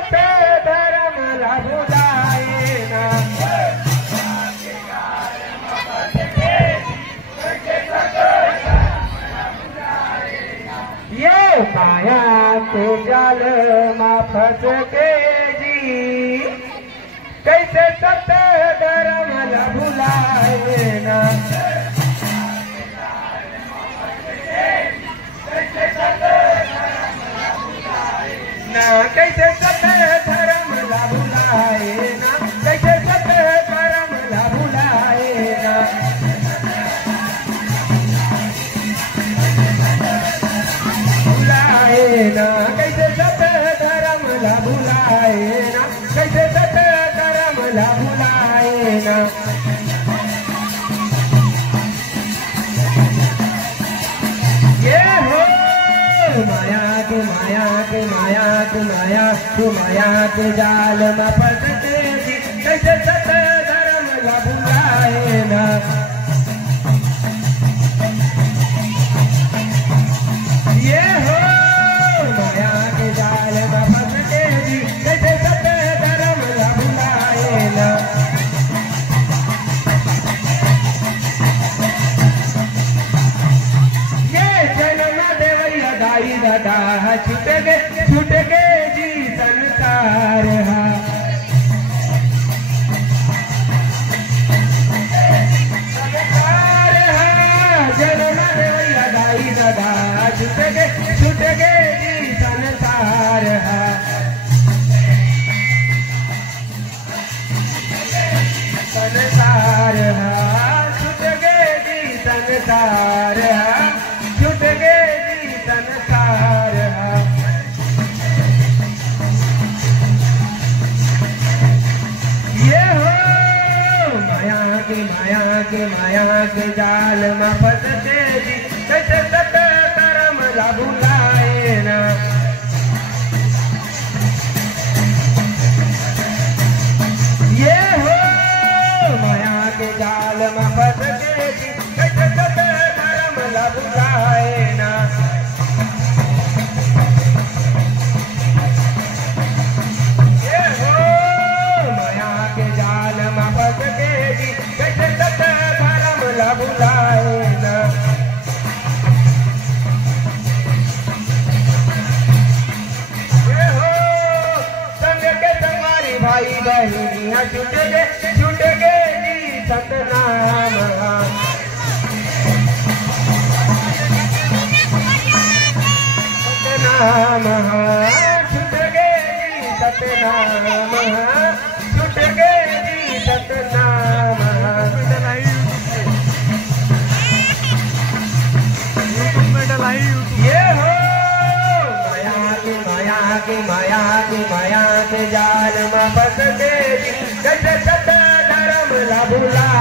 सत्य धर्म ला भुलाए ना। ये माया के जाल में फंस के जी कैसे सत्य धर्म ला भुलाए ना। कैसे सत्य धर्म ला भुलाए ना। कैसे सत्य धर्म ला भुलाए ना। भुलाए ना कैसे सत्य धर्म ला भुलाए ना। कैसे सत्य धर्म ला भुलाए ना। ये हो माया के माया के माया के माया तू माया के जाल में फंस के जी कैसे सत्य धर्म ला भुलाए ना। ये हो माया के जाल में फंस के जी कैसे सत्य धर्म ला भुलाए ना। दादा छूट गए जी संसार हा। संसार हा जन्म देवैया दाई दादा छूट गए जी संसार हा। संसार हा छूट गए जी संसार हा। छूट गए जी संसार हा। ये हो माया के जाल में फंस के जी कैसे सत्य धर्म ला भुलाए ना। ये हो माया के जाल में फंस के जी कैसे सत्य धर्म ला भुलाए ना। ये हो माया के जाल में फंस के जी कैसे सत्य धर्म ला भुलाए ना। ये हो संग के संगवारी भाई बहनियां छूट गए जी सतनाम हा। सतनाम हा छूट गए जी सतनाम हा। छूट गए जी सतनाम हा। ये हो माया के जाल में फंस के जी कैसे सत्य धर्म ला भुलाए